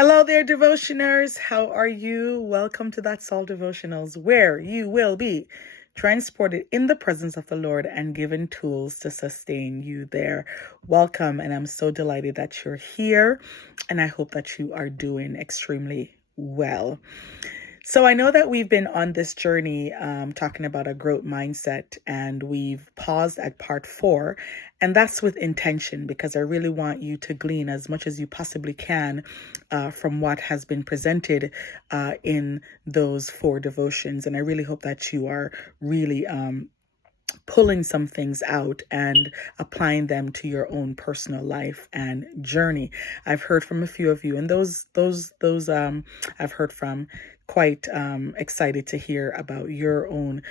Hello there, devotioners. How are you? Welcome to That Soul Devotionals, where you will be transported in the presence of the Lord and given tools to sustain you there. Welcome, and I'm so delighted that you're here, and I hope that you are doing extremely well. So I know that we've been on this journey talking about a growth mindset, and we've paused at part 4, and that's with intention because I really want you to glean as much as you possibly can from what has been presented in those 4 devotions. And I really hope that you are really pulling some things out and applying them to your own personal life and journey. I've heard from a few of you, and those I've heard from, quite excited to hear about your own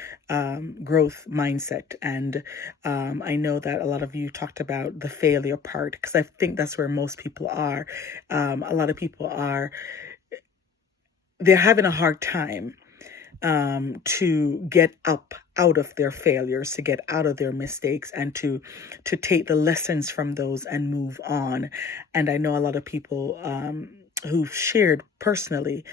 growth mindset. And I know that a lot of you talked about the failure part, because I think that's where most people are. A lot of people they're having a hard time to get up out of their failures, to get out of their mistakes, and to take the lessons from those and move on. And I know a lot of people who've shared personally,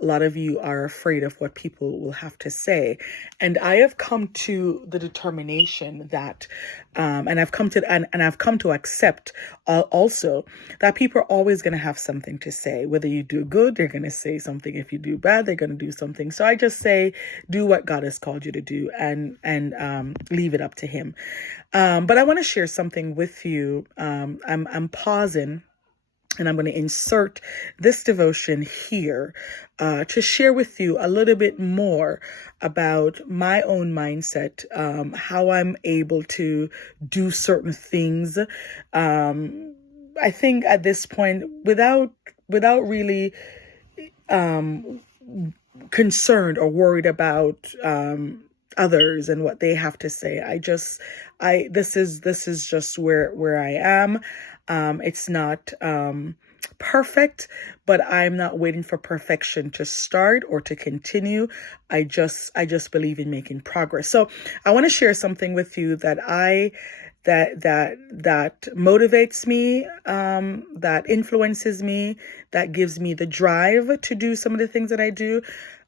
a lot of you are afraid of what people will have to say. And I have come to the determination that, and I've come to accept also that people are always going to have something to say. Whether you do good, they're going to say something. If you do bad, they're going to do something. So I just say, do what God has called you to do, and leave it up to Him. But I want to share something with you. I'm pausing, and I'm going to insert this devotion here to share with you a little bit more about my own mindset, how I'm able to do certain things. I think at this point, without really concerned or worried about others and what they have to say. This is just where I am. It's not perfect, but I'm not waiting for perfection to start or to continue. I just believe in making progress. So I want to share something with you that that motivates me, that influences me, that gives me the drive to do some of the things that I do.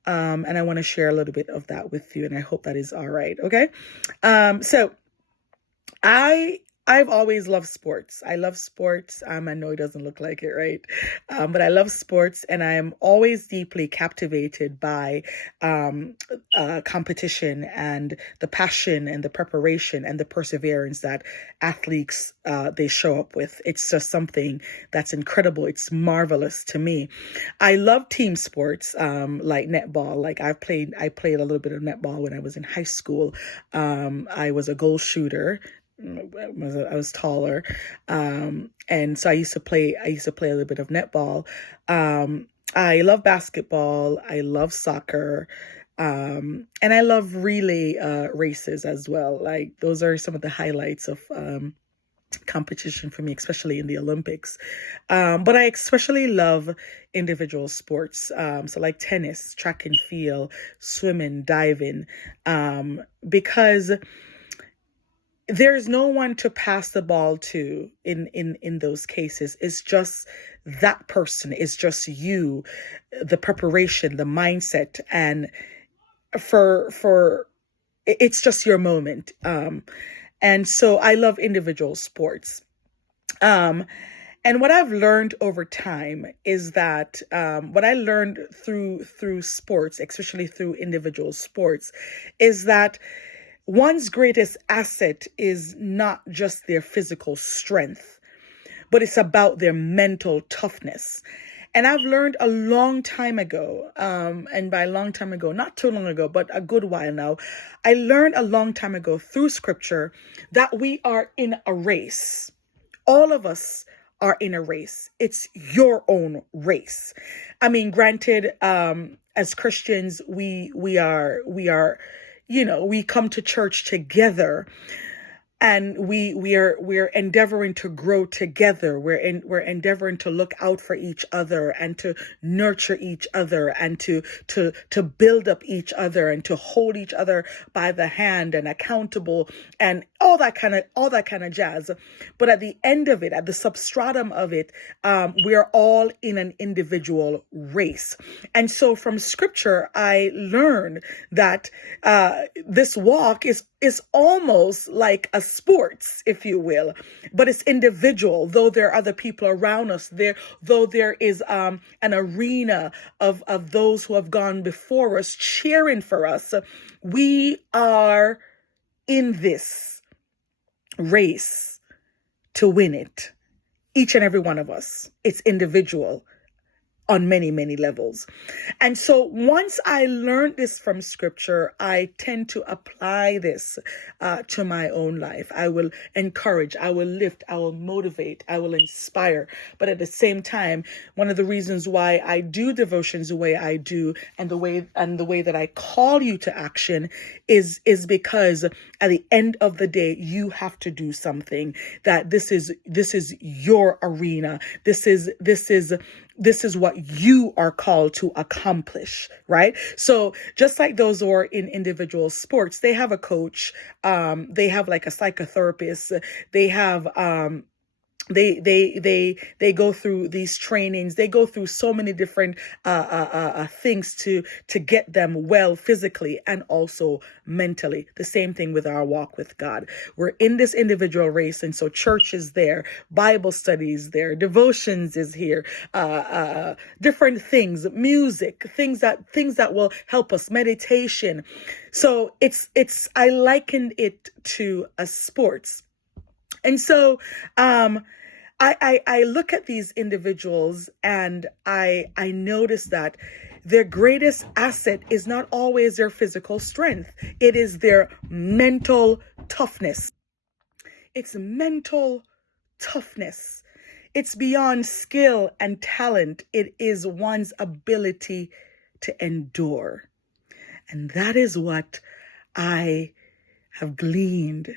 And I want to share a little bit of that with you, and I hope that is all right. Okay. So I've always loved sports. I love sports. I know it doesn't look like it, right? But I love sports, and I am always deeply captivated by competition and the passion and the preparation and the perseverance that athletes they show up with. It's just something that's incredible. It's marvelous to me. I love team sports like netball. Like I played a little bit of netball when I was in high school. I was a goal shooter. I was taller, and so I used to play a little bit of netball. I love basketball. I love soccer, and I love relay races as well. Like those are some of the highlights of competition for me, especially in the Olympics. But I especially love individual sports, so like tennis, track and field, swimming, diving, because there's no one to pass the ball to in those cases. It's just that person. It's just you, the preparation, the mindset, and for it's just your moment. And so I love individual sports. And what I've learned over time is that what I learned through sports, especially through individual sports, is that one's greatest asset is not just their physical strength, but it's about their mental toughness. And I've learned a long time ago, and by a long time ago, not too long ago, but a good while now, I learned a long time ago through scripture that we are in a race. All of us are in a race. It's your own race. I mean, granted, as Christians, we are, we come to church together. and we're endeavoring to grow together. We're endeavoring to look out for each other and to nurture each other and to build up each other and to hold each other by the hand and accountable and all that kind of jazz. But at the end of it, at the substratum of it, we are all in an individual race. And so from scripture, I learned that this walk is almost like a sports, if you will, but it's individual. Though there are other people around us, though there is an arena of those who have gone before us cheering for us, we are in this race to win it. Each and every one of us. It's individual on many, many levels. And so once I learned this from scripture, I tend to apply this to my own life. I will encourage, I will lift, I will motivate, I will inspire. But at the same time, one of the reasons why I do devotions the way I do and the way that I call you to action is because at the end of the day, you have to do something. That this is your arena. This is what you are called to accomplish, right? So just like those who are in individual sports, they have a coach, they have like a psychotherapist, they have they go through these trainings. They go through so many different things to get them well physically and also mentally. The same thing with our walk with God. We're in this individual race, and so church is there, Bible studies there, devotions is here, different things, music, things that will help us, meditation. So it's I likened it to a sports. And so I look at these individuals and I notice that their greatest asset is not always their physical strength. It is their mental toughness. It's mental toughness. It's beyond skill and talent. It is one's ability to endure. And that is what I have gleaned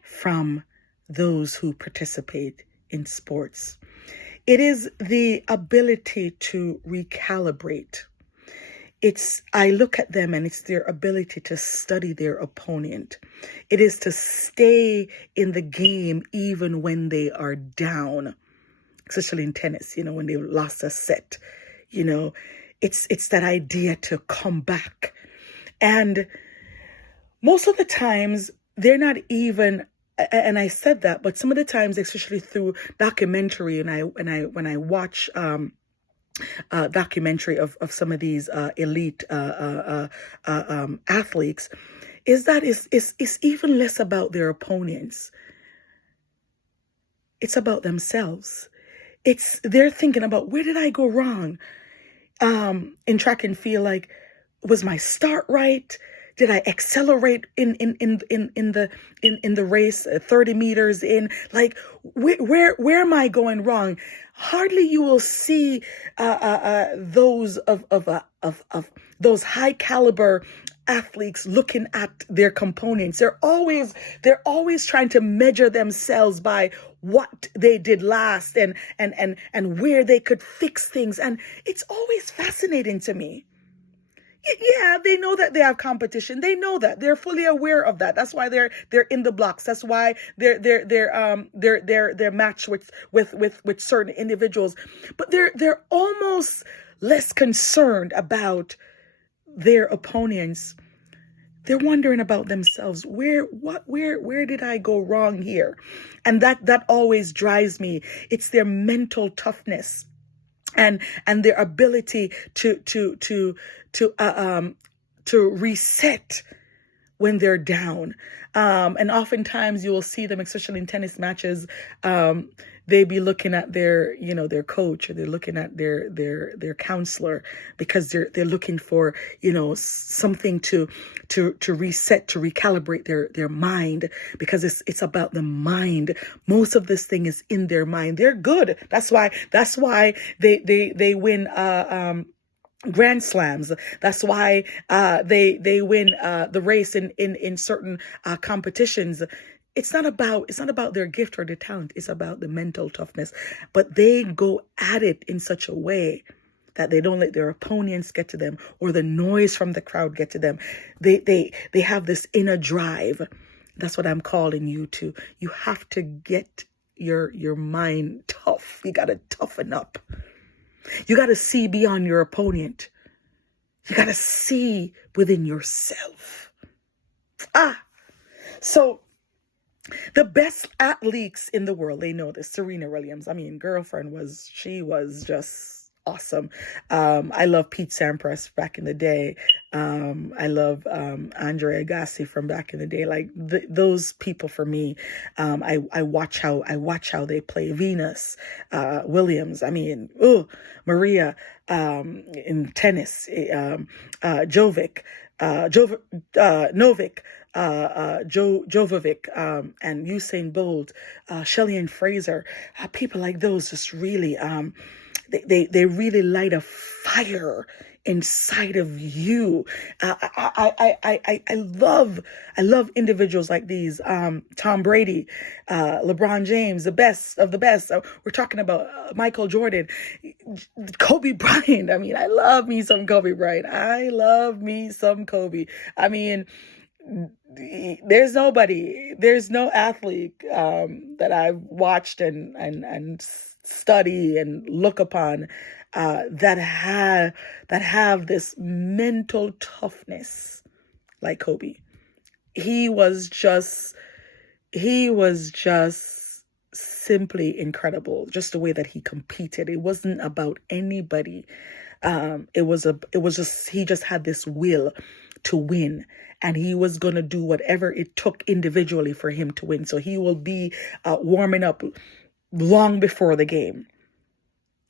from those who participate in sports. It is the ability to recalibrate. I look at them and it's their ability to study their opponent. It is to stay in the game even when they are down, especially in tennis, when they lost a set, it's that idea to come back. And most of the times they're not even, and I said that, but some of the times, especially through documentary, and when I watch documentary of some of these elite athletes, it's even less about their opponents. It's about themselves. They're thinking about, where did I go wrong? In track and field, like, was my start right? Did I accelerate in the race 30 meters in? Like, where am I going wrong? Hardly you will see those of those high caliber athletes looking at their components. They're always trying to measure themselves by what they did last and where they could fix things. And it's always fascinating to me. Yeah, they know that they have competition. They know that. They're fully aware of that. That's why they're in the blocks. That's why they're matched with certain individuals. But they're almost less concerned about their opponents. They're wondering about themselves. Where did I go wrong here? And that always drives me. It's their mental toughness and their ability to reset when they're down. And oftentimes you will see them, especially in tennis matches, they be looking at their coach, or they're looking at their counselor, because they're looking for, something to reset, to recalibrate their mind, because it's about the mind. Most of this thing is in their mind. They're good. That's why they win Grand Slams. That's why they win the race in certain competitions. it's not about their gift or their talent. It's about the mental toughness. But they go at it in such a way that they don't let their opponents get to them or the noise from the crowd get to them. They have this inner drive. That's what I'm calling you to. You have to get your mind tough. You got to toughen up. You got to see beyond your opponent. You got to see within yourself. So the best athletes in the world, they know this. Serena Williams, I mean, she was just awesome. I love Pete Sampras back in the day. I love Andre Agassi from back in the day. Like those people for me, I watch how they play. Venus Williams. I mean, Maria in tennis. Jovic, Novik. Jovovic, and Usain Bolt, Shelley and Fraser, people like those just really, they really light a fire inside of you. I love individuals like these. Tom Brady, LeBron James, the best of the best. We're talking about Michael Jordan, Kobe Bryant. I mean, I love me some Kobe Bryant. I love me some Kobe. I mean, there's no athlete that I've watched and study and look upon that have this mental toughness like Kobe. He was just simply incredible. Just the way that he competed. It wasn't about anybody. He just had this will to win, and he was going to do whatever it took individually for him to win. So he will be warming up long before the game,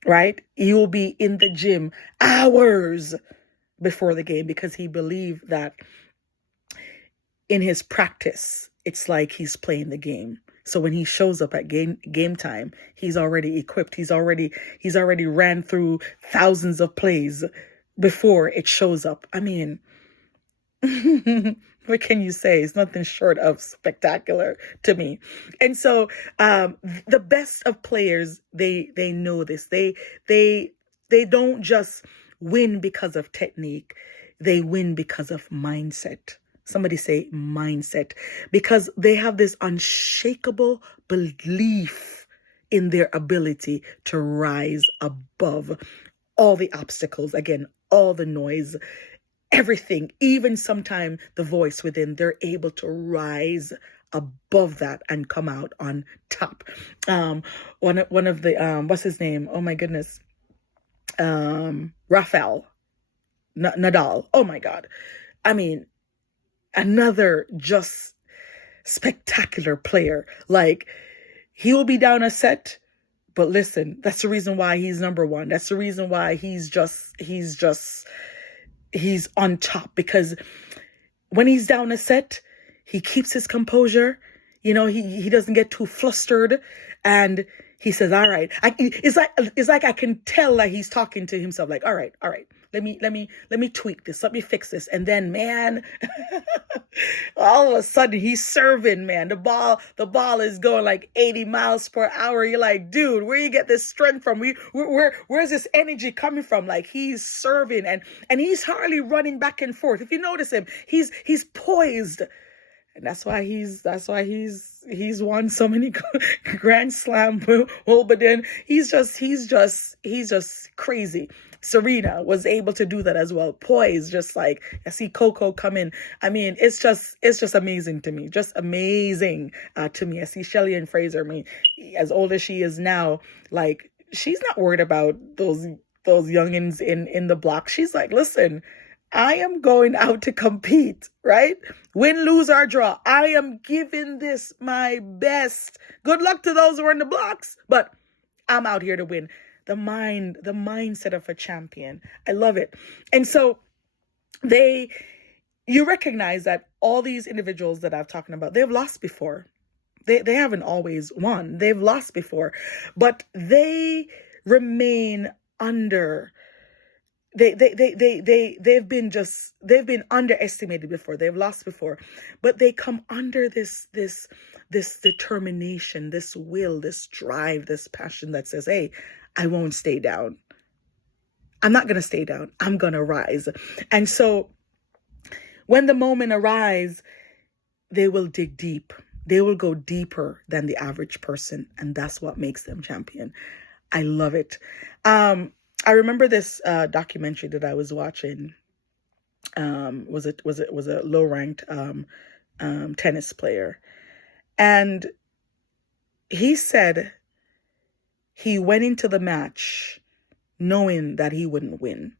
right? He will be in the gym hours before the game because he believed that in his practice, it's like he's playing the game. So when he shows up at game time, he's already equipped. He's already ran through thousands of plays before it shows up. I mean, what can you say? It's nothing short of spectacular to me. And so the best of players, they know this. They don't just win because of technique. They win because of mindset. Somebody say mindset. Because they have this unshakable belief in their ability to rise above all the obstacles. Again, all the noise, everything, even sometimes the voice within, they're able to rise above that and come out on top. One of the what's his name? Oh my goodness. Rafael Nadal. Oh my God. I mean, another just spectacular player. Like, he will be down a set, but listen, that's the reason why he's number one. That's the reason why he's on top, because when he's down a set, he keeps his composure. You know, he doesn't get too flustered, and he says, all right. It's like I can tell that he's talking to himself, like, all right. Let me tweak this. Let me fix this. And then, man, all of a sudden he's serving, man. The ball is going like 80 miles per hour. You're like, dude, where you get this strength from? Where's this energy coming from? Like, he's serving and he's hardly running back and forth. If you notice him, he's poised. And that's why he's won so many Grand Slam. Well, but then he's just crazy. Serena was able to do that as well. Poise, just like I see Coco come in. I mean, it's just amazing to me. Just amazing to me. I see Shelley and Fraser. I mean, as old as she is now, like, she's not worried about those youngins in the block. She's like, listen, I am going out to compete, right? Win, lose, or draw. I am giving this my best. Good luck to those who are in the blocks, but I'm out here to win. The mindset of a champion. I love it. And so you recognize that all these individuals that I've talking about, they've lost before. They haven't always won. They've lost before, but they remain under they've been underestimated before. They've lost before, but they come under this determination, this will, this drive, this passion that says, hey, I won't stay down. I'm not going to stay down. I'm going to rise. And so when the moment arrives, they will dig deep. They will go deeper than the average person. And that's what makes them champion. I love it. I remember this documentary that I was watching. Was a low ranked tennis player, and he said he went into the match knowing that he wouldn't win,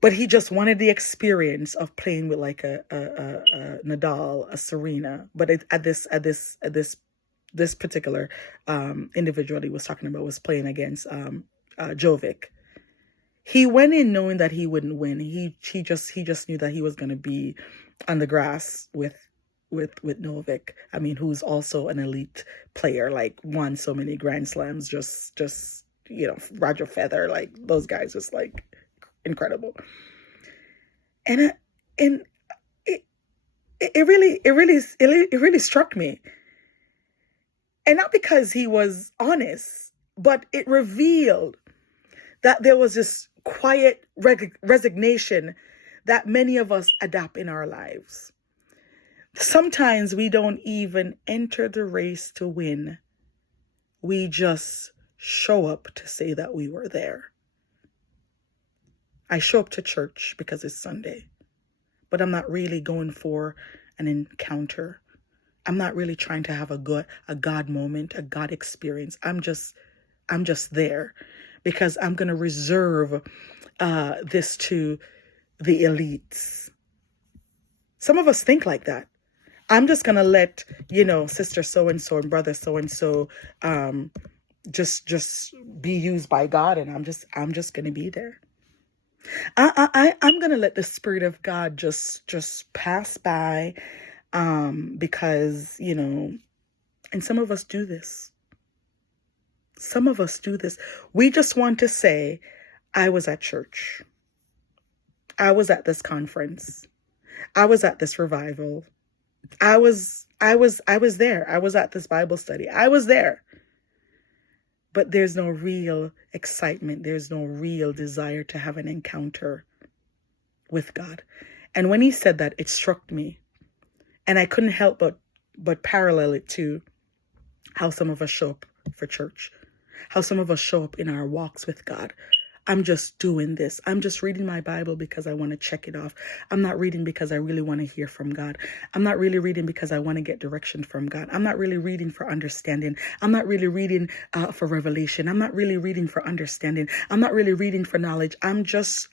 but he just wanted the experience of playing with like a Nadal, a Serena. But at this particular individual he was talking about was playing against Jovic. He went in knowing that he wouldn't win. He just knew that he was going to be on the grass with Novik. I mean, who's also an elite player, like won so many Grand Slams. Just Roger Federer, like those guys, just like incredible. And it really struck me. And not because he was honest, but it revealed that there was this quiet resignation that many of us adapt in our lives. Sometimes we don't even enter the race to win. We just show up to say that we were there. I show up to church because it's Sunday, but I'm not really going for an encounter. I'm not really trying to have a God moment, a God experience. I'm just there because I'm going to reserve this to the elites. Some of us think like that. I'm just going to let, sister so-and-so and brother so-and-so just be used by God, and I'm just going to be there. I'm going to let the Spirit of God just pass by because, and some of us do this. Some of us do this. We just want to say, I was at church. I was at this conference. I was at this revival. I was there. I was at this Bible study. I was there. But there's no real excitement. There's no real desire to have an encounter with God. And when he said that, it struck me. And I couldn't help but parallel it to how some of us show up for church, how some of us show up in our walks with God. I'm just doing this. I'm just reading my Bible because I want to check it off. I'm not reading because I really want to hear from God. I'm not really reading because I want to get direction from God. I'm not really reading for understanding. I'm not really reading for revelation. I'm not really reading for understanding. I'm not really reading for knowledge. I'm just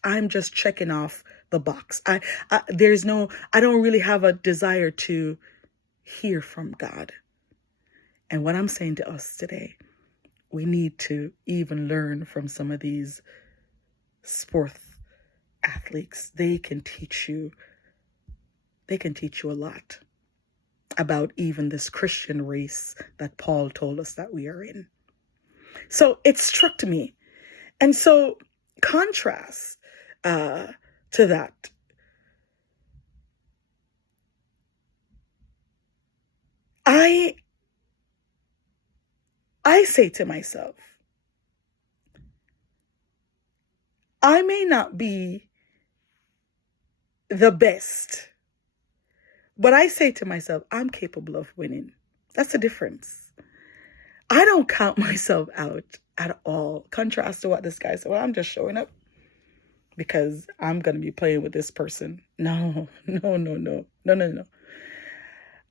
checking off the box. I don't really have a desire to hear from God. And what I'm saying to us today, we need to even learn from some of these sports athletes. They can teach you a lot about even this Christian race that Paul told us that we are in. So it struck me. And so contrast to that. I say to myself, I may not be the best, but I say to myself, I'm capable of winning. That's the difference. I don't count myself out at all. Contrast to what this guy said. Well, I'm just showing up because I'm going to be playing with this person. No.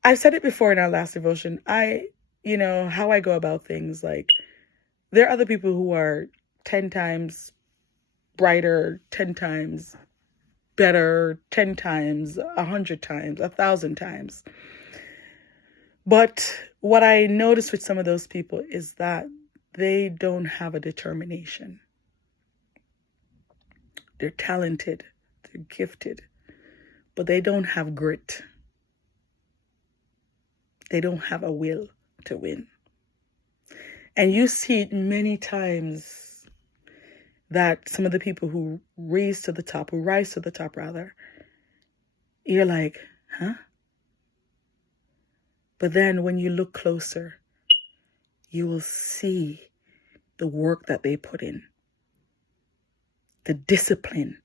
I've said it before in our last devotion. How I go about things, like there are other people who are 10 times brighter, 10 times better, 10 times, 100 times, 1,000 times. But what I notice with some of those people is that they don't have a determination. They're talented, they're gifted, but they don't have grit. They don't have a will to win. And you see it many times that some of the people who rise to the top rather, you're like, huh? But then when you look closer, you will see the work that they put in, the discipline,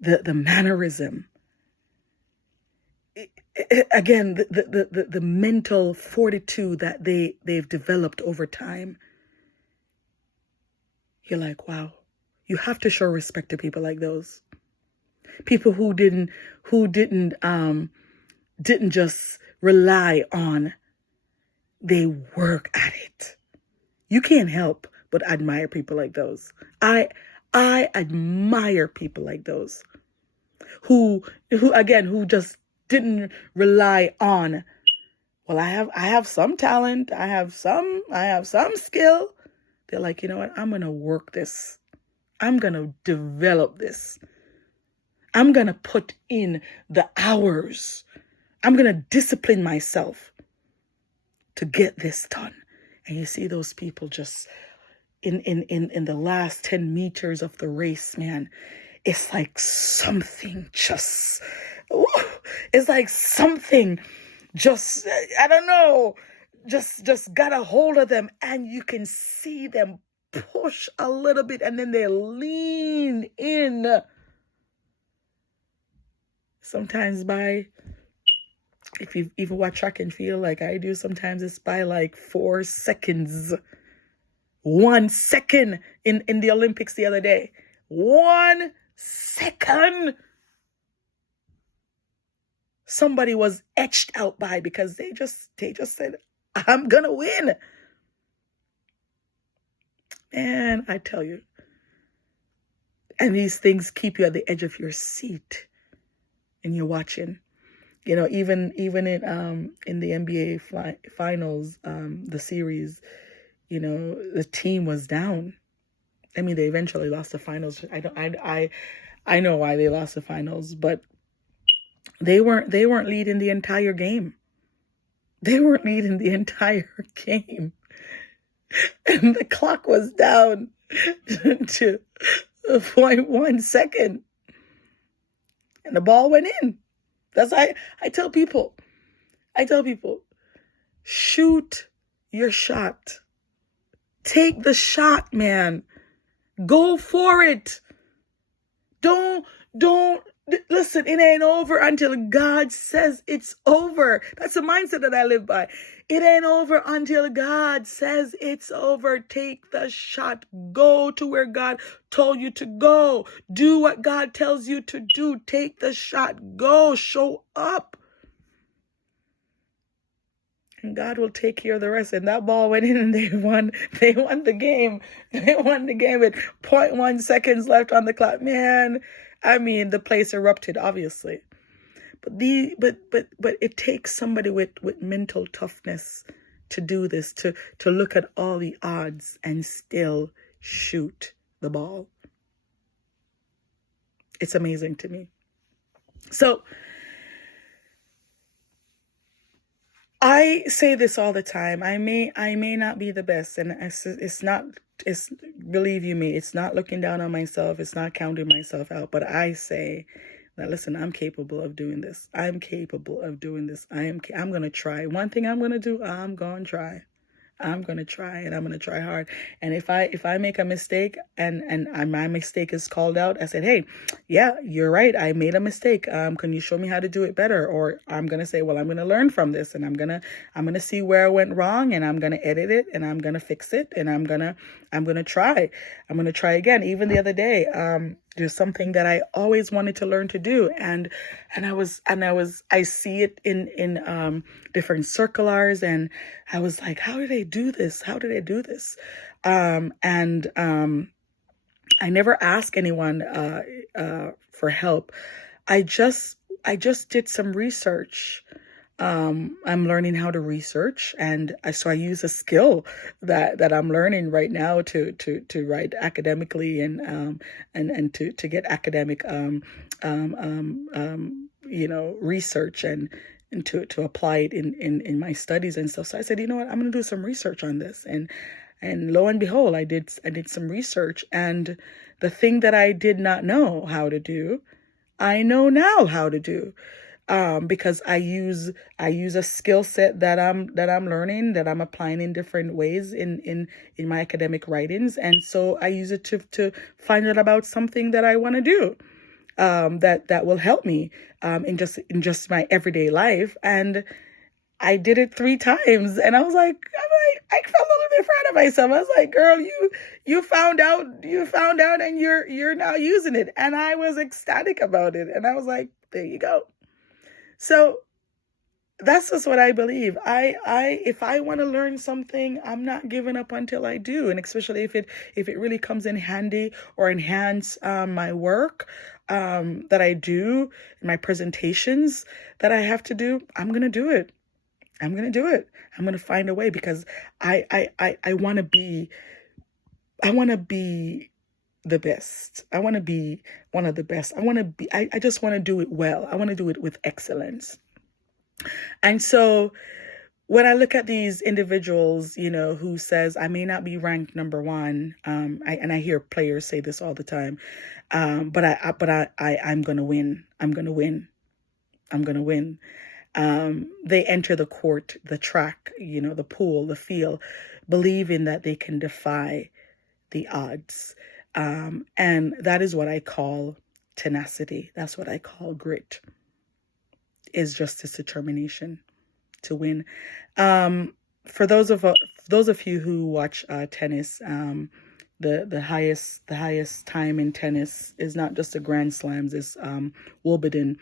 the mannerism. Again, the mental fortitude that they've developed over time. You're like, wow, you have to show respect to people like those. People who didn't just rely on, they work at it. You can't help but admire people like those. I admire people like those who just didn't rely on, well, I have some talent, I have some skill. They're like, you know what? I'm going to work this. I'm going to develop this. I'm going to put in the hours. I'm going to discipline myself to get this done. And you see those people just in the last 10 meters of the race, man. It's like something just, it's like something just, I don't know, just got a hold of them, and you can see them push a little bit, and then they lean in. Sometimes if you even watch track and field like I do, sometimes it's by like 4 seconds. 1 second in the Olympics the other day. 1 second. Somebody was etched out by, because they just said, I'm gonna win. And I tell you, and these things keep you at the edge of your seat, and you're watching. You know, even in the NBA finals, the series, you know, the team was down. I mean, they eventually lost the finals. I know why they lost the finals, but they weren't leading the entire game. They weren't leading the entire game. And the clock was down to 0.1 second. And the ball went in. That's I tell people, shoot your shot. Take the shot, man. Go for it. Don't listen, it ain't over until God says it's over. That's the mindset that I live by. It ain't over until God says it's over. Take the shot. Go to where God told you to go. Do what God tells you to do. Take the shot. Go. Show up. And God will take care of the rest. And that ball went in, and they won the game. They won the game with 0.1 seconds left on the clock. Man, I mean, the place erupted, obviously. But it takes somebody with mental toughness to do this, to look at all the odds and still shoot the ball. It's amazing to me. So I say this all the time. I may not be the best, and it's believe you me, it's not looking down on myself, it's not counting myself out, but I say that, listen, I'm capable of doing this. I'm capable of doing this. I'm going to try. One thing I'm going to do, I'm going to try. I'm going to try, and I'm going to try hard. And if I make a mistake and my mistake is called out, I said, hey, yeah, you're right. I made a mistake. Can you show me how to do it better? Or I'm going to say, well, I'm going to learn from this, and I'm going to see where I went wrong, and I'm going to edit it, and I'm going to fix it, and I'm going to try. I'm going to try again. Even the other day, there's something that I always wanted to learn to do, and I see it in different circulars, and I was like, how do they do this? How do they do this? I never ask anyone for help. I just did some research. I'm learning how to research, and so I use a skill that I'm learning right now to write academically and to get academic research and to apply it in my studies and stuff. So I said, you know what, I'm going to do some research on this, and And lo and behold, I did some research, and the thing that I did not know how to do, I know now how to do. Because I use a skill set that I'm learning, that I'm applying in different ways in my academic writings, and so I use it to find out about something that I want to do, that will help me in just my everyday life. And I did it 3 times, and I was like, I felt a little bit proud of myself. I was like, girl, you found out, and you're now using it. And I was ecstatic about it. And I was like, there you go. So that's just what I believe. If I want to learn something, I'm not giving up until I do. And especially if it really comes in handy or enhance my work that I do, my presentations that I have to do, I'm gonna do it. I'm gonna do it. I'm gonna find a way, because I want to be the best. I want to be one of the best. I just want to do it well. I want to do it with excellence. And so when I look at these individuals, who says, I may not be ranked number one, I hear players say this all the time, but I'm gonna win. I'm gonna win. I'm gonna win. They enter the court, the track, the pool, the field, believing that they can defy the odds. And that is what I call tenacity. That's what I call grit, is just this determination to win. For those of you who watch tennis, the highest time in tennis is not just the Grand Slams, it's Wimbledon.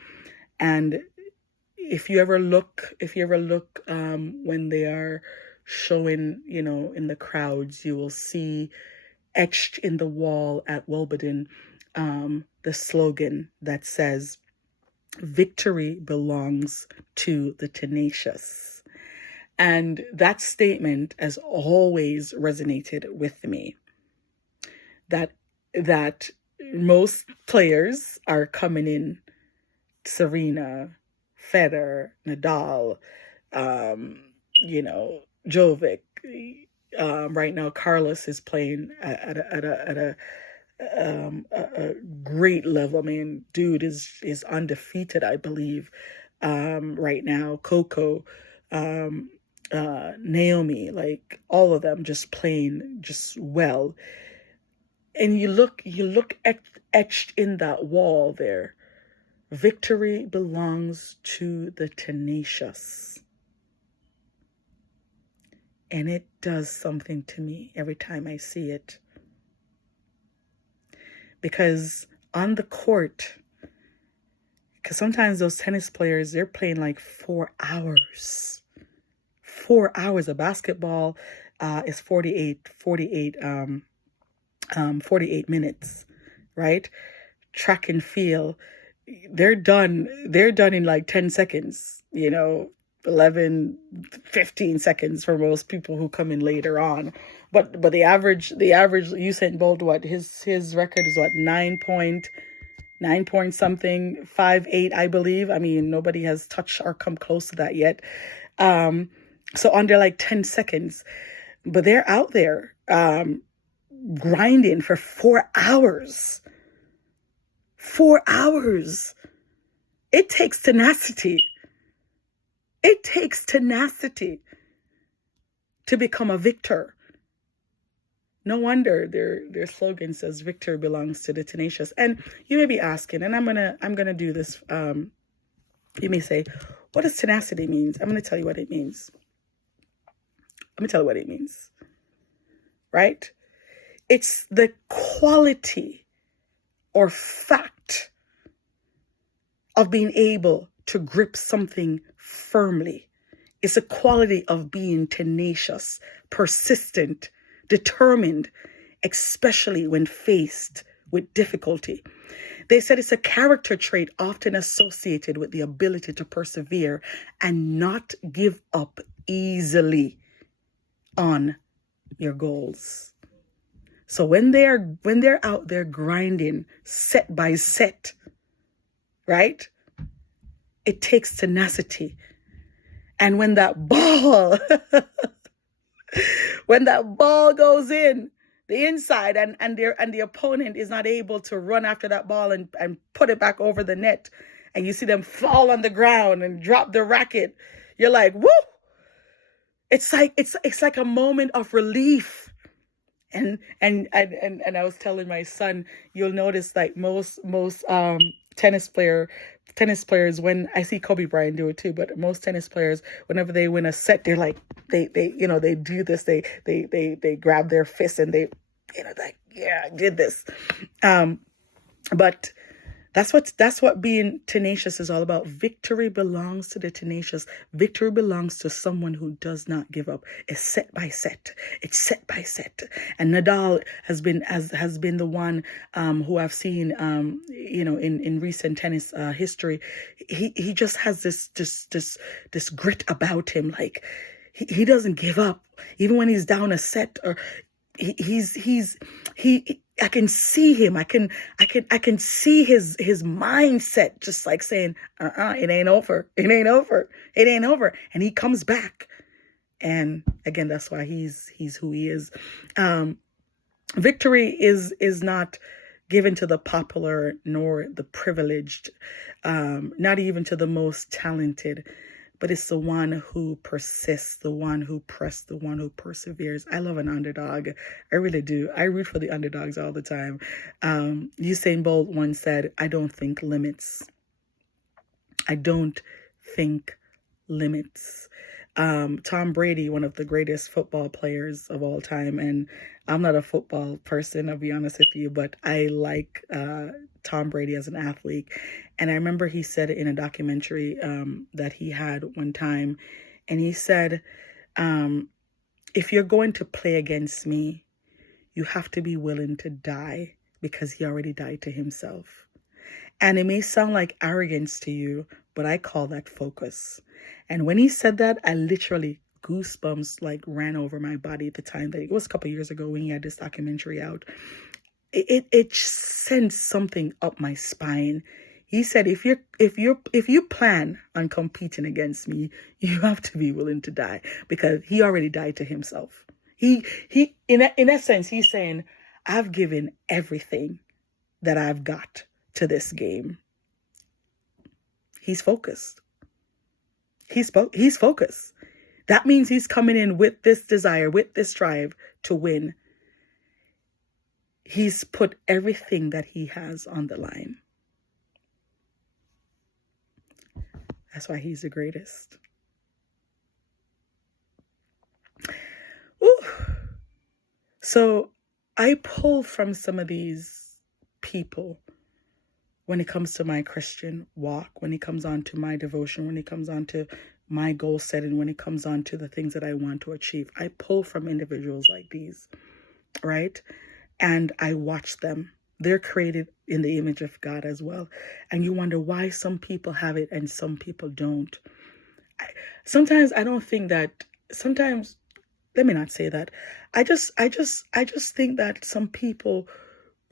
And if you ever look when they are showing, in the crowds, you will see etched in the wall at Wimbledon the slogan that says, "Victory belongs to the tenacious." And that statement has always resonated with me. That most players are coming in, Serena, Federer, Nadal, Jovic. Right now, Carlos is playing at a great level. I mean, dude is undefeated, I believe, right now. Coco, Naomi, like all of them just playing just well. And you look etched in that wall there. Victory belongs to the tenacious. And it does something to me every time I see it. Because on the court, because sometimes those tennis players, they're playing like 4 hours. 4 hours of basketball is 48 minutes, right? Track and field, they're done in like 10 seconds, 11, 15 seconds for most people who come in later on. But the average Usain Bolt, what his record is, what, 9 point something, 5.8, I believe. I mean, nobody has touched or come close to that yet. So under like 10 seconds, but they're out there grinding for 4 hours. 4 hours. It takes tenacity. It takes tenacity to become a victor. No wonder their slogan says, "Victory belongs to the tenacious." And you may be asking, and I'm gonna do this. You may say, "What does tenacity mean?" I'm gonna tell you what it means. Let me tell you what it means. Right? It's the quality or fact of being able to grip something firmly. It's a quality of being tenacious, persistent, determined, especially when faced with difficulty. They said it's a character trait often associated with the ability to persevere and not give up easily on your goals. So when they're out there grinding set by set, right? It takes tenacity. And when that ball When that ball goes in the inside and the opponent is not able to run after that ball and put it back over the net, and you see them fall on the ground and drop the racket, you're like, woo! It's like a moment of relief. And I was telling my son, you'll notice like most tennis players, when I see Kobe Bryant do it too, but most tennis players, whenever they win a set, they're like they do this, they grab their fists and they like, yeah, I did this. But that's what being tenacious is all about. Victory belongs to the tenacious. Victory belongs to someone who does not give up. It's set by set. It's set by set. And Nadal has been the one who I've seen in recent tennis history. He just has this grit about him. Like he doesn't give up even when he's down a set, or he I can see him. I can see his mindset just like saying, it ain't over. It ain't over. It ain't over. And he comes back. And again, that's why he's who he is. Victory is not given to the popular nor the privileged, not even to the most talented, but it's the one who persists, the one who presses, the one who perseveres. I love an underdog. I really do. I root for the underdogs all the time. Usain Bolt once said, I don't think limits. I don't think limits. Tom Brady, one of the greatest football players of all time, and I'm not a football person, I'll be honest with you, but I like Tom Brady as an athlete. And I remember he said it in a documentary that he had one time, and he said, if you're going to play against me, you have to be willing to die, because he already died to himself. And it may sound like arrogance to you, but I call that focus. And when he said that, I literally goosebumps like ran over my body at the time. That it was a couple of years ago when he had this documentary out. It sent something up my spine. He said, if you plan on competing against me, you have to be willing to die, because he already died to himself. He in essence, he's saying, I've given everything that I've got to this game. He's focused. He's focused. That means he's coming in with this desire, with this drive to win. He's put everything that he has on the line. That's why he's the greatest. Ooh. So I pull from some of these people when it comes to my Christian walk, when it comes on to my devotion, when it comes on to my goal setting, when it comes on to the things that I want to achieve. I pull from individuals like these, right? And I watch them. They're created in the image of God as well. And you wonder why some people have it and some people don't. Sometimes I don't think that, sometimes, let me not say that. I just think that some people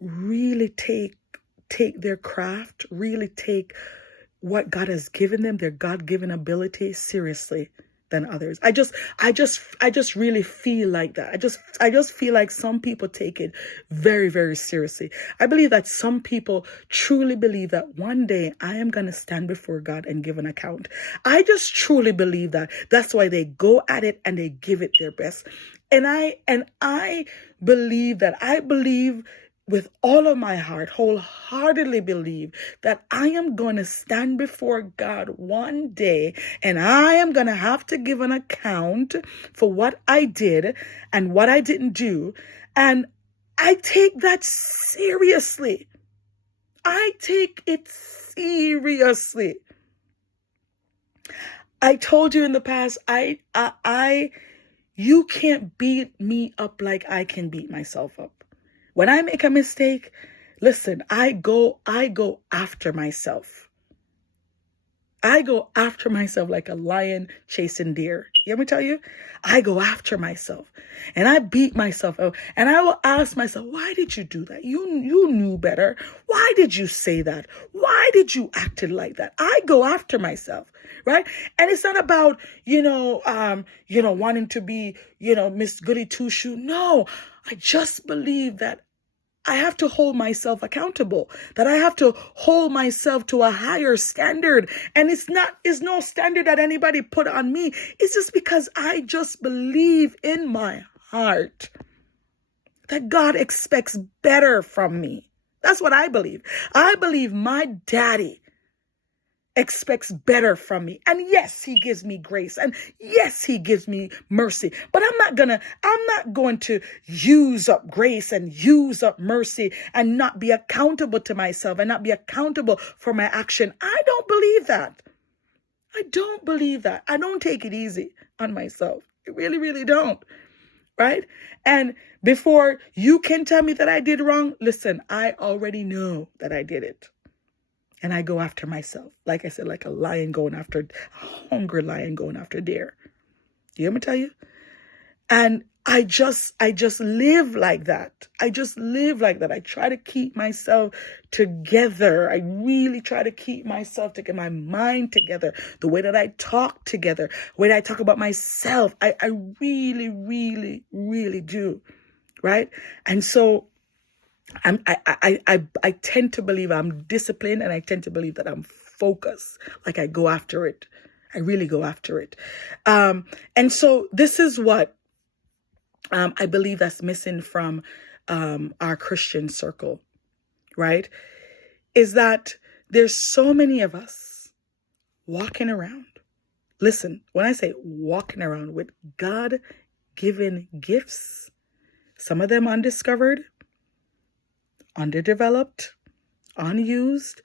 really take their craft, really take what God has given them, their God-given ability, seriously than others. I just really feel like that. I just feel like some people take it very, very seriously. I believe that some people truly believe that one day I am going to stand before God and give an account. I just truly believe that. That's why they go at it and they give it their best. And I believe that. I believe with all of my heart, wholeheartedly believe that I am going to stand before God one day, and I am going to have to give an account for what I did and what I didn't do. And I take that seriously. I take it seriously. I told you in the past, you can't beat me up like I can beat myself up. When I make a mistake, listen, I go after myself. I go after myself like a lion chasing deer. You hear me tell you? I go after myself and I beat myself up and I will ask myself, why did you do that? You knew better. Why did you say that? Why did you act like that? I go after myself, right? And it's not about, wanting to be, Miss Goody Two Shoe. No, I just believe that I have to hold myself accountable, that I have to hold myself to a higher standard. And it's no standard that anybody put on me. It's just because I just believe in my heart that God expects better from me. That's what I believe. I believe my daddy expects better from me. And yes, he gives me grace. And yes, he gives me mercy. But I'm not going to use up grace and use up mercy and not be accountable to myself and not be accountable for my action. I don't believe that. I don't believe that. I don't take it easy on myself. I really, really don't. Right? And before you can tell me that I did wrong, listen, I already know that I did it. And I go after myself. Like I said, like a hungry lion going after deer. You hear me tell you? And I just live like that. I just live like that. I try to keep myself together. I really try to keep myself to get my mind together. The way that I talk together, the way that I talk about myself. I really, really, really do. Right? And so I tend to believe I'm disciplined, and I tend to believe that I'm focused. Like I go after it. I really go after it. And so this is what I believe that's missing from our Christian circle, right? Is that there's so many of us walking around. Listen, when I say walking around with God-given gifts, some of them undiscovered, underdeveloped, unused,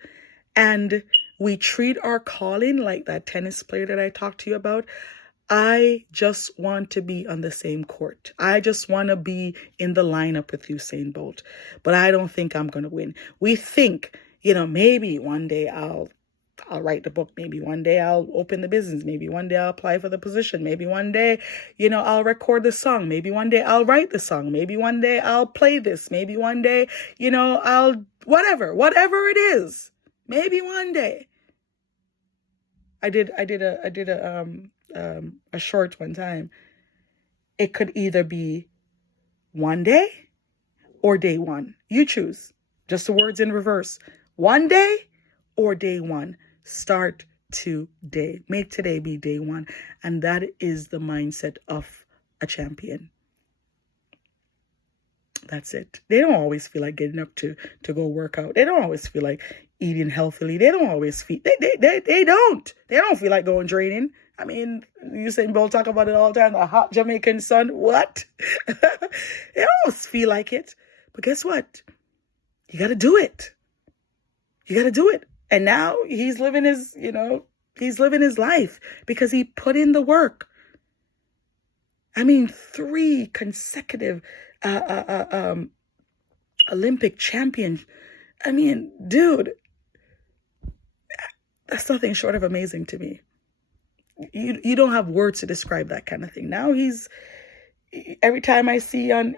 and we treat our calling like that tennis player that I talked to you about. I just want to be on the same court. I just want to be in the lineup with Usain Bolt, but I don't think I'm going to win. We think, maybe one day I'll write the book. Maybe one day I'll open the business. Maybe one day I'll apply for the position. Maybe one day, I'll record the song. Maybe one day I'll write the song. Maybe one day I'll play this. Maybe one day, I'll whatever it is. Maybe one day. I did a short one time. It could either be one day or day one. You choose. Just the words in reverse. One day or day one. Start today. Make today be day one. And that is the mindset of a champion. That's it. They don't always feel like getting up to go work out. They don't always feel like eating healthily. They don't always feel, they don't. They don't feel like going training. I mean, Usain Bolt talk about it all the time. The hot Jamaican sun. What? They don't always feel like it. But guess what? You got to do it. You got to do it. And now he's living his life because he put in the work. I mean, 3 consecutive Olympic champions. I mean, dude, that's nothing short of amazing to me. You don't have words to describe that kind of thing. Now every time I see on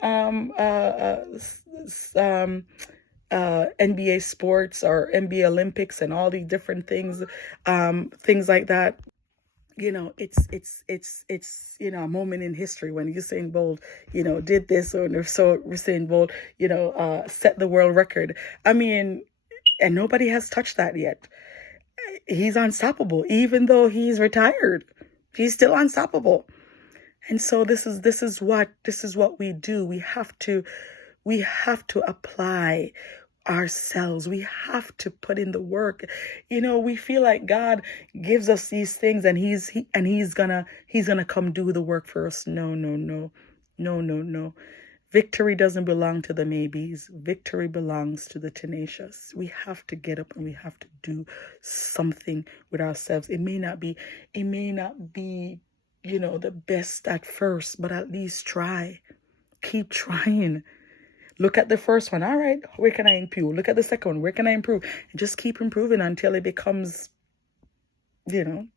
NBA sports or NBA Olympics and all these different things, things like that, it's a moment in history when Usain Bolt, did this, or so Usain Bolt, set the world record. I mean, and nobody has touched that yet. He's unstoppable, even though he's retired. He's still unstoppable. And so this is what we do. We have to apply ourselves. We have to put in the work. We feel like God gives us these things and he's gonna come do the work for us. No. Victory doesn't belong to the maybes. Victory belongs to the tenacious. We have to get up and we have to do something with ourselves. It may not be, the best at first, but at least try. Keep trying. Look at the first one. All right, where can I improve? Look at the second one. Where can I improve? And just keep improving until it becomes you know.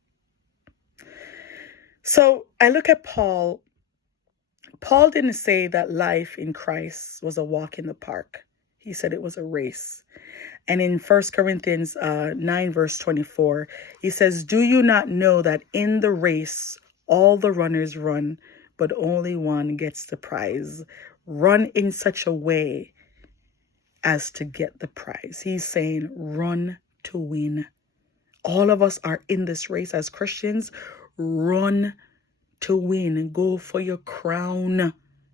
So I look at Paul. Paul didn't say that life in Christ was a walk in the park. He said it was a race. And in 1 Corinthians 9, verse 24, he says, "Do you not know that in the race all the runners run, but only one gets the prize? Run in such a way as to get the prize." He's saying, run to win. All of us are in this race as Christians. Run to win. Go for your crown.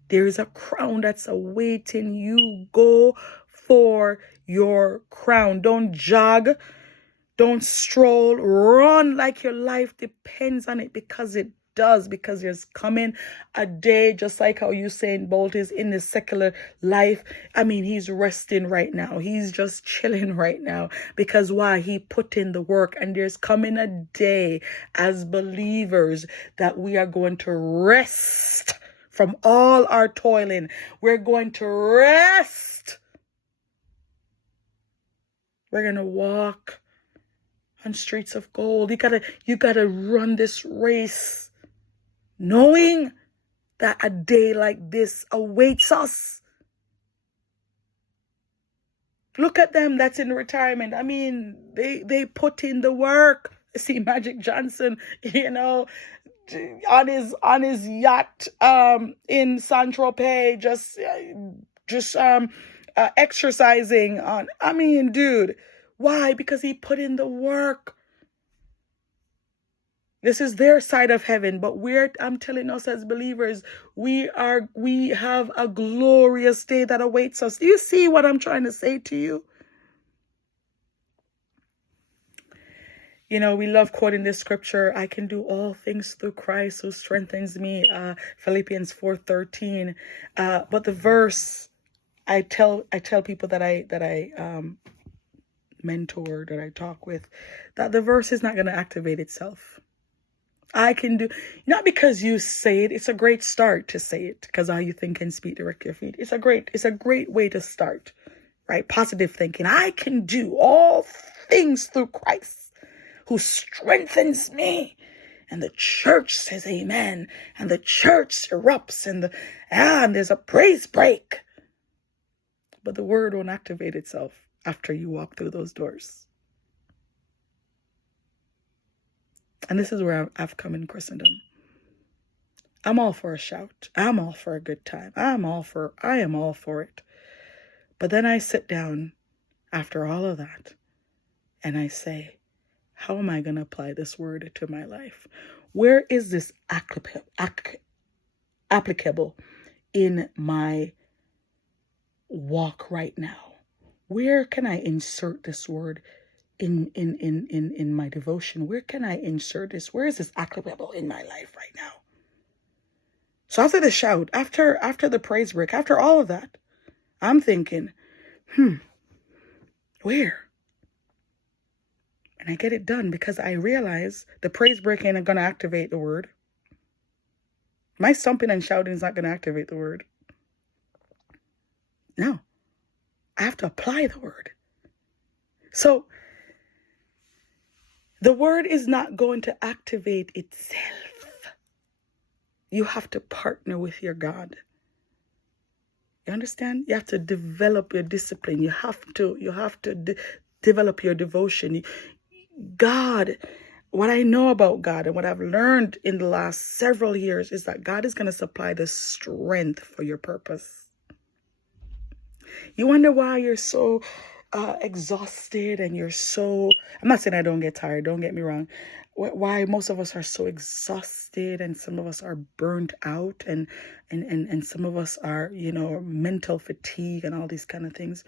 There is a crown that's awaiting you. Go for your crown. Don't jog. Don't stroll. Run like your life depends on it, because it does. Because there's coming a day, just like how Usain Bolt is in the secular life. I mean, he's resting right now. He's just chilling right now. Because why? He put in the work. And there's coming a day as believers that we are going to rest from all our toiling. We're going to rest. We're going to walk on streets of gold. You gotta run this race knowing that a day like this awaits us. Look at them that's in retirement. I mean, they put in the work. See Magic Johnson, on his yacht in Saint-Tropez, just exercising on. I mean, dude, why? Because he put in the work. This is their side of heaven, but I'm telling us as believers, we have a glorious day that awaits us. Do you see what I'm trying to say to you? We love quoting this scripture. I can do all things through Christ who strengthens me. Philippians 4:13. But the verse, I tell people that I mentor, that I talk with, that the verse is not going to activate itself. I can do, not because you say it. It's a great start to say it, because how you think and speak direct your feet. It's a great way to start, right? Positive thinking. I can do all things through Christ who strengthens me. And the church says amen. And the church erupts, and there's a praise break. But the word won't activate itself after you walk through those doors. And this is where I've come in Christendom. I'm all for a shout. I'm all for a good time. I am all for it. But then I sit down after all of that and I say, how am I going to apply this word to my life? Where is this applicable in my walk right now? Where can I insert this word in my devotion? Where can I insert this? Where is this applicable in my life right now? So after the shout, after the praise break, after all of that, I'm thinking, where? And I get it done, because I realize the praise break ain't going to activate the word. My stomping and shouting is not going to activate the word. No. I have to apply the word. So the word is not going to activate itself. You have to partner with your God. You understand? You have to develop your discipline. You have to develop your devotion. God, what I know about God and what I've learned in the last several years is that God is going to supply the strength for your purpose. You wonder why you're so exhausted and you're so, I'm not saying I don't get tired, don't get me wrong. Why most of us are so exhausted, and some of us are burnt out, and some of us are, mental fatigue and all these kind of things.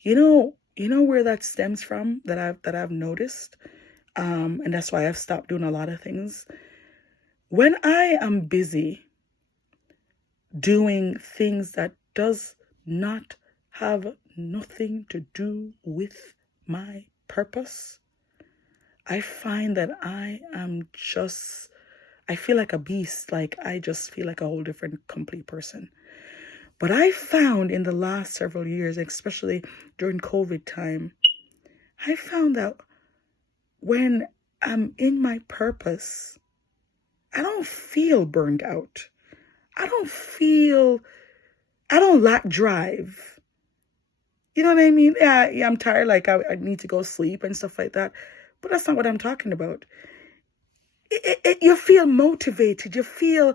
You know where that stems from, that I've noticed, and that's why I've stopped doing a lot of things. When I am busy doing things that does not have nothing to do with my purpose, I find that I feel like a beast. Like, I just feel like a whole different, complete person. But I found in the last several years, especially during COVID time, I found that when I'm in my purpose, I don't feel burned out. I don't lack drive. You know what I mean? Yeah, I'm tired, like I need to go sleep and stuff like that. But that's not what I'm talking about. You feel motivated. You feel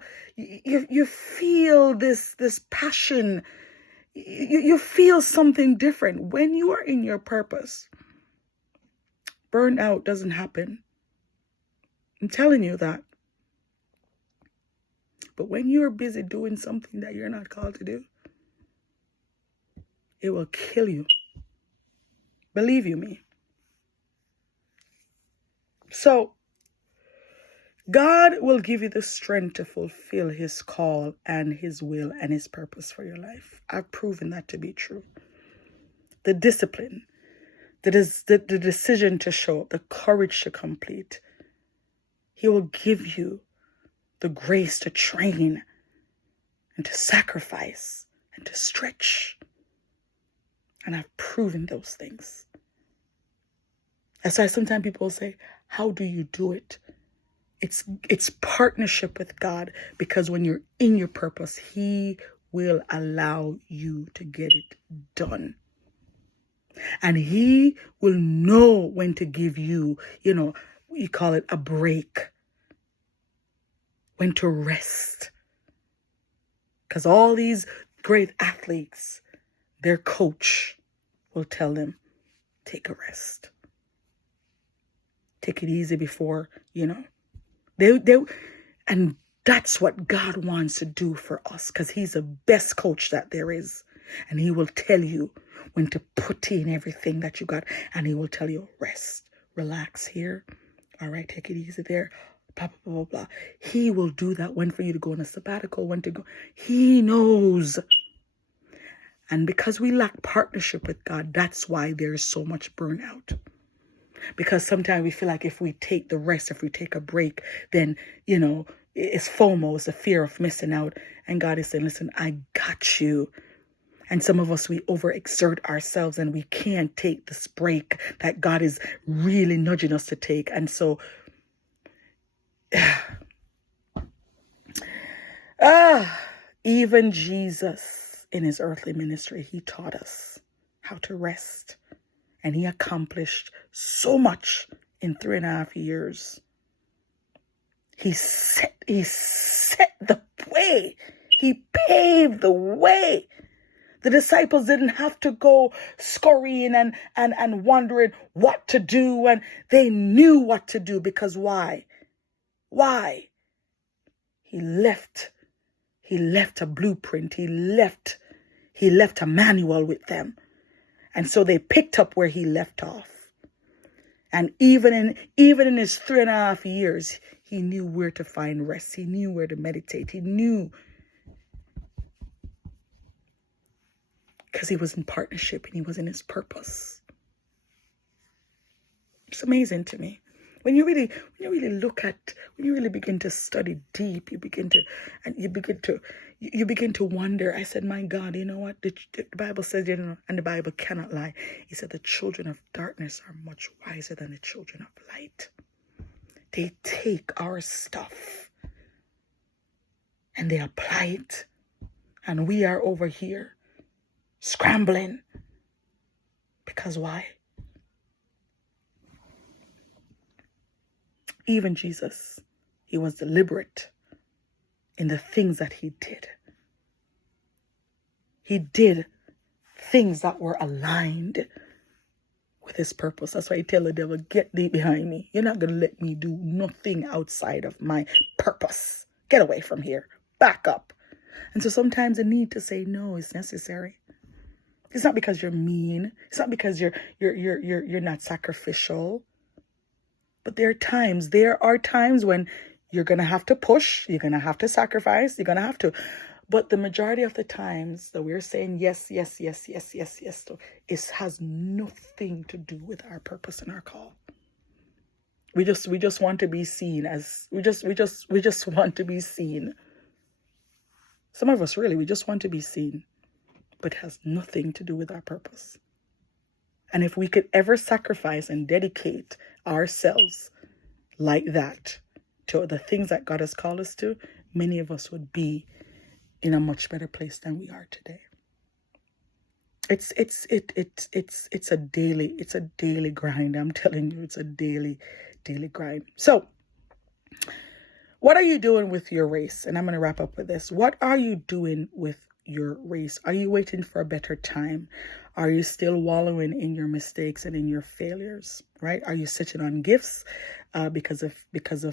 this passion. You feel something different when you are in your purpose. Burnout doesn't happen. I'm telling you that. But when you're busy doing something that you're not called to do, it will kill you. Believe you me. So, God will give you the strength to fulfill his call and his will and his purpose for your life. I've proven that to be true. The discipline, the decision to show up, the courage to complete. He will give you the grace to train and to sacrifice and to stretch. And I've proven those things. That's why sometimes people say, how do you do it? It's partnership with God, because when you're in your purpose, he will allow you to get it done. And he will know when to give you, you call it a break, when to rest. Because all these great athletes, their coach will tell them, take a rest. Take it easy before, and that's what God wants to do for us, because he's the best coach that there is. And he will tell you when to put in everything that you got. And he will tell you, rest, relax here. All right, take it easy there. Blah, blah, blah, blah. He will do that. When for you to go on a sabbatical, when to go. He knows. And because we lack partnership with God, that's why there is so much burnout. Because sometimes we feel like if we take the rest, if we take a break, then, it's FOMO, it's the fear of missing out. And God is saying, listen, I got you. And some of us, we overexert ourselves and we can't take this break that God is really nudging us to take. And so, even Jesus in his earthly ministry, he taught us how to rest. And he accomplished so much in 3.5 years. He set the way. He paved the way. The disciples didn't have to go scurrying and wondering what to do. And they knew what to do, because why? Why? He left a blueprint. He left a manual with them. And so they picked up where he left off. And even in his 3.5 years, he knew where to find rest. He knew where to meditate. He knew, because he was in partnership and he was in his purpose. It's amazing to me. When you really look at, when you really begin to study deep, you begin to wonder. I said, my God, you know what? The Bible says, and the Bible cannot lie. He said, the children of darkness are much wiser than the children of light. They take our stuff and they apply it. And we are over here scrambling. Because why? Even Jesus, he was deliberate in the things that he did. He did things that were aligned with his purpose. That's why he tell the devil, get thee behind me. You're not going to let me do nothing outside of my purpose. Get away from here. Back up. And so sometimes the need to say no is necessary. It's not because you're mean. It's not because you're not sacrificial. But there are times when you're going to have to push, you're going to have to sacrifice, you're going to have to. But the majority of the times that we're saying yes to, it has nothing to do with our purpose and our call. We just want to be seen as, we just want to be seen. Some of us really, we just want to be seen, but it has nothing to do with our purpose. And if we could ever sacrifice and dedicate ourselves like that, to the things that God has called us to, many of us would be in a much better place than we are today. It's a daily grind. I'm telling you, it's a daily grind. So what are you doing with your race? And I'm going to wrap up with this. What are you doing with your race? Are you waiting for a better time? Are you still wallowing in your mistakes and in your failures, right? Are you sitting on gifts because of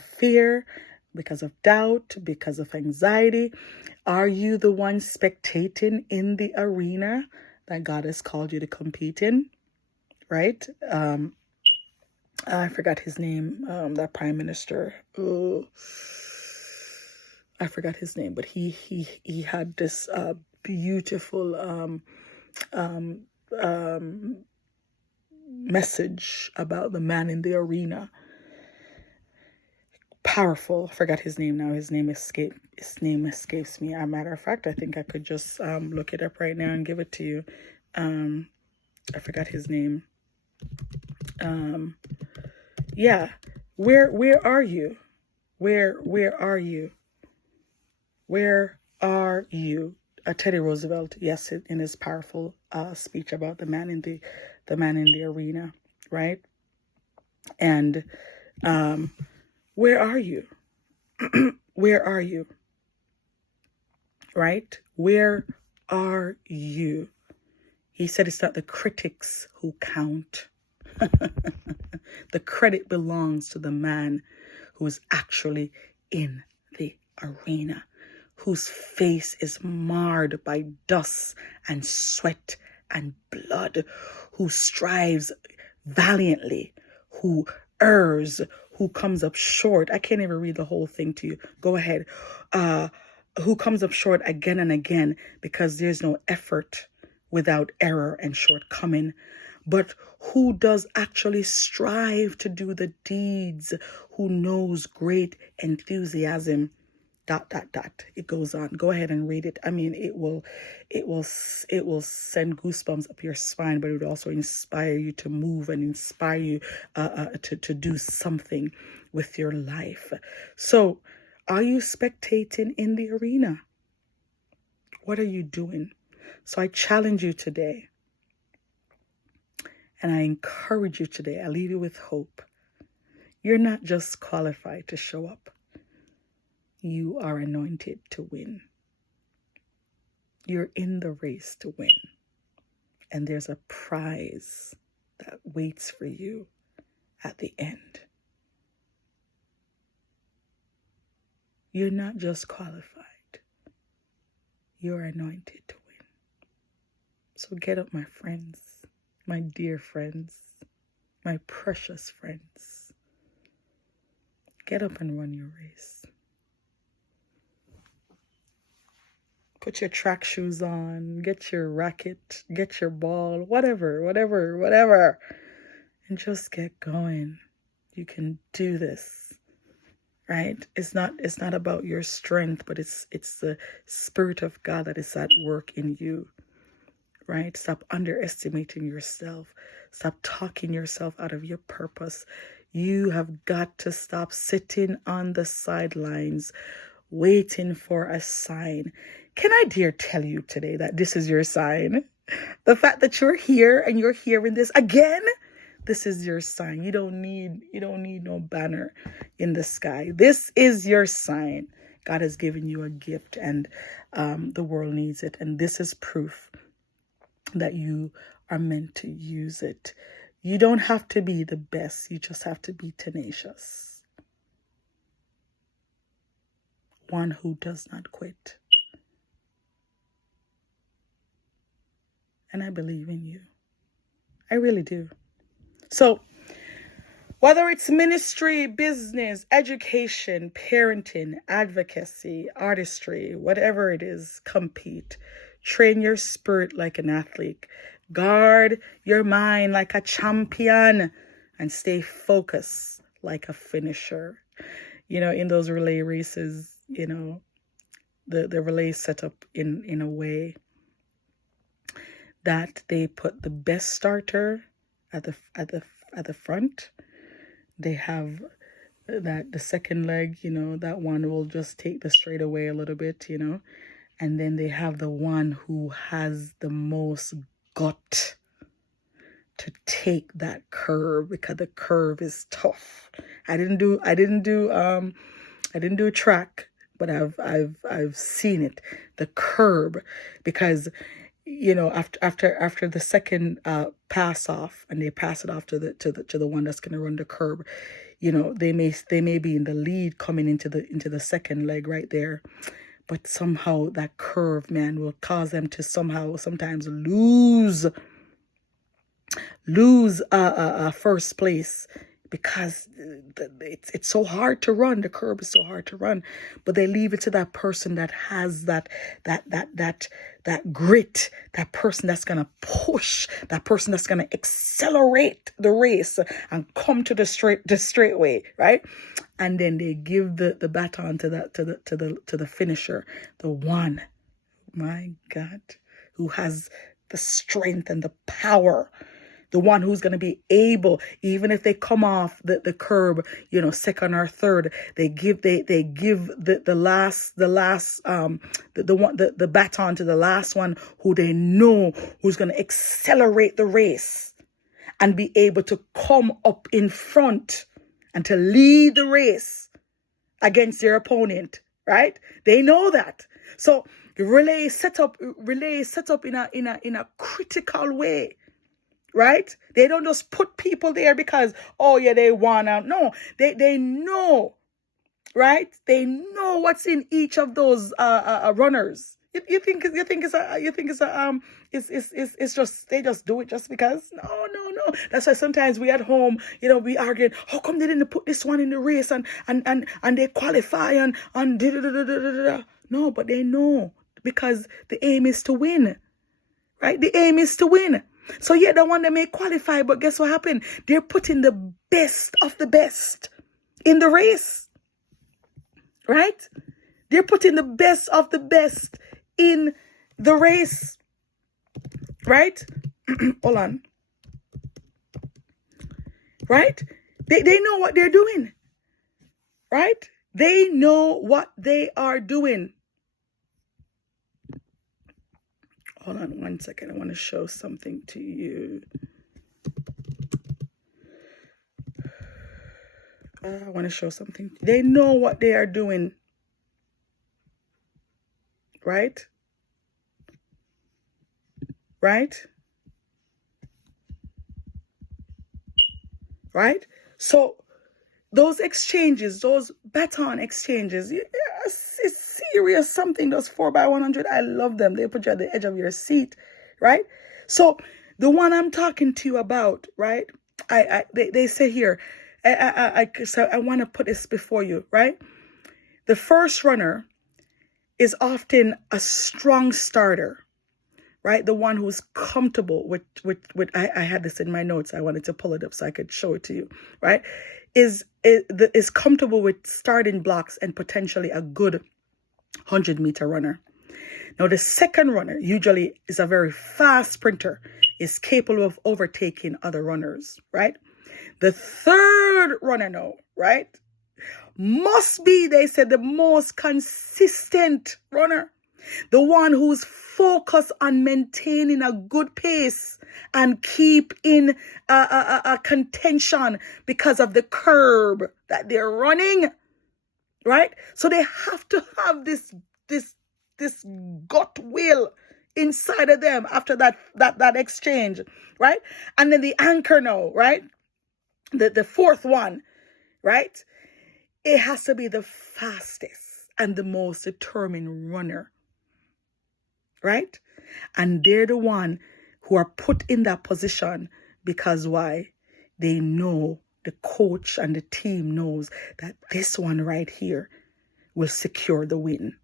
fear, because of doubt, because of anxiety? Are you the one spectating in the arena that God has called you to compete in, right? I forgot his name, that prime minister. Oh, I forgot his name, but he had this beautiful message about the man in the arena. Powerful. I forgot his name now. His name escapes me. As a matter of fact, I think I could just look it up right now and give it to you. I forgot his name. Yeah. Where are you? Where are you? Where are you? Teddy Roosevelt, yes, in his powerful speech about the man in the arena, right? And where are you? Where are you? Right? Where are you? He said it's not the critics who count. The credit belongs to the man who is actually in the arena, whose face is marred by dust and sweat and blood, who strives valiantly, who errs, who comes up short. I can't even read the whole thing to you. Go ahead. Who comes up short again and again because there's no effort without error and shortcoming, but who does actually strive to do the deeds, who knows great enthusiasm, ... It goes on. Go ahead and read it. I mean, it will send goosebumps up your spine, but it would also inspire you to move and inspire you to do something with your life. So, are you spectating in the arena? What are you doing? So I challenge you today, and I encourage you today. I leave you with hope. You're not just qualified to show up. You are anointed to win. You're in the race to win. And there's a prize that waits for you at the end. You're not just qualified. You're anointed to win. So get up, my friends, my dear friends, my precious friends. Get up and run your race. Put your track shoes on, get your racket, get your ball, whatever, and just get going. You can do this, right? It's not about your strength, but it's the Spirit of God that is at work in you, right? Stop underestimating yourself. Stop talking yourself out of your purpose. You have got to stop sitting on the sidelines waiting for a sign. Can I dare tell you today that this is your sign? The fact that you're here and you're hearing this again, this is your sign. You don't need no banner in the sky. This is your sign. God has given you a gift, and the world needs it. And this is proof that you are meant to use it. You don't have to be the best. You just have to be tenacious. One who does not quit. And I believe in you. I really do. So, whether it's ministry, business, education, parenting, advocacy, artistry, whatever it is, compete. Train your spirit like an athlete. Guard your mind like a champion. And stay focused like a finisher. You know, in those relay races, you know, the relay is set up in a way that they put the best starter at the front. They have that the second leg, that one will just take the straight away a little bit, and then they have the one who has the most gut to take that curve, because the curve is tough. I didn't do track, but I've seen it, the curb, because after the second pass off, and they pass it off to the one that's going to run the curb, they may be in the lead coming into the second leg right there, but somehow that curve, man, will cause them to sometimes lose first place, because it's so hard to run. The curb is so hard to run, but they leave it to that person that has that grit, that person that's gonna push, that person that's gonna accelerate the race and come to the straight way, right? And then they give the baton to the finisher, the one, my God, who has the strength and the power, the one who's going to be able, even if they come off the curb, second or third, they give the baton to the last one, who they know who's going to accelerate the race and be able to come up in front and to lead the race against their opponent, right? They know that. So relay is set up in a critical way, right? They don't just put people there because, oh yeah, they want out. No, they know, right? They know what's in each of those runners. You think it's just, they just do it just because? No. That's why sometimes we at home, we arguing, how come they didn't put this one in the race and they qualify and da da da da da da. No, but they know, because the aim is to win, right? The aim is to win. So yeah, the one that may qualify, but guess what happened? They're putting the best of the best in the race, right? They're putting the best of the best in the race, right? Hold on. Right? They know what they're doing, right? They know what they are doing. Hold on 1 second. I want to show something to you. I want to show something. They know what they are doing. Right? Right? Right? So those exchanges, those baton exchanges, it's serious. Something, those 4x100, I love them. They put you at the edge of your seat, right? So the one I'm talking to you about, right? They say here, so I want to put this before you, right? The first runner is often a strong starter, right? The one who's comfortable with I had this in my notes. I wanted to pull it up so I could show it to you, right? Is comfortable with starting blocks and potentially a good 100-meter runner. Now, the second runner usually is a very fast sprinter, is capable of overtaking other runners, right? The third runner now, right, must be, they said, the most consistent runner. The one who's focused on maintaining a good pace and keep in a contention because of the curb that they're running, right? So they have to have this gut will inside of them after that exchange, right? And then the anchor now, right? The fourth one, right? It has to be the fastest and the most determined runner, right? And they're the one who are put in that position because why? They know, the coach and the team knows that this one right here will secure the win.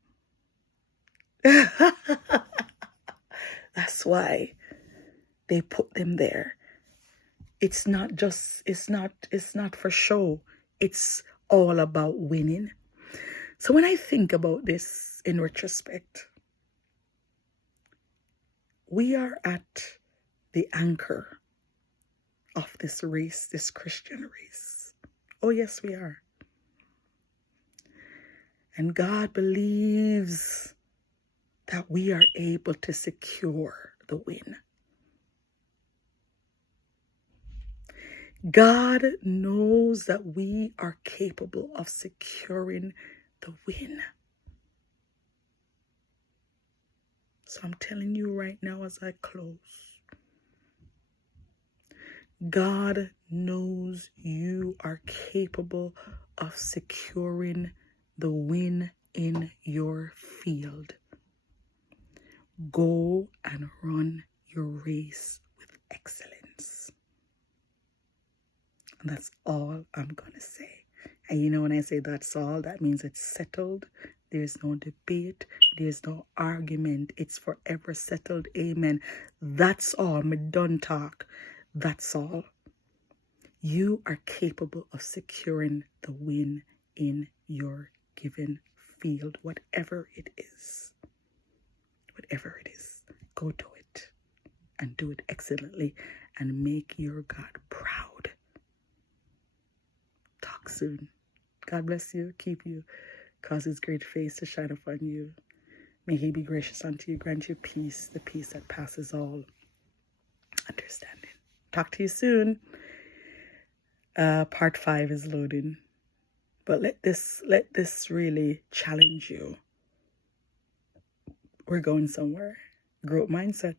That's why they put them there. It's not for show. It's all about winning. So when I think about this in retrospect, we are at the anchor of this race, this Christian race. Oh, yes, we are. And God believes that we are able to secure the win. God knows that we are capable of securing the win. So I'm telling you right now as I close, God knows you are capable of securing the win in your field. Go and run your race with excellence. And that's all I'm going to say. And you know, when I say that's all, that means it's settled. There's no debate. There's no argument. It's forever settled. Amen. That's all. Me done talk. That's all. You are capable of securing the win in your given field, whatever it is. Whatever it is, go do it and do it excellently and make your God proud. Talk soon. God bless you, keep you, cause his great face to shine upon you. May he be gracious unto you, grant you peace, the peace that passes all understanding. Talk to you soon. Part 5 is loading. But let this really challenge you. We're going somewhere. Growth mindset.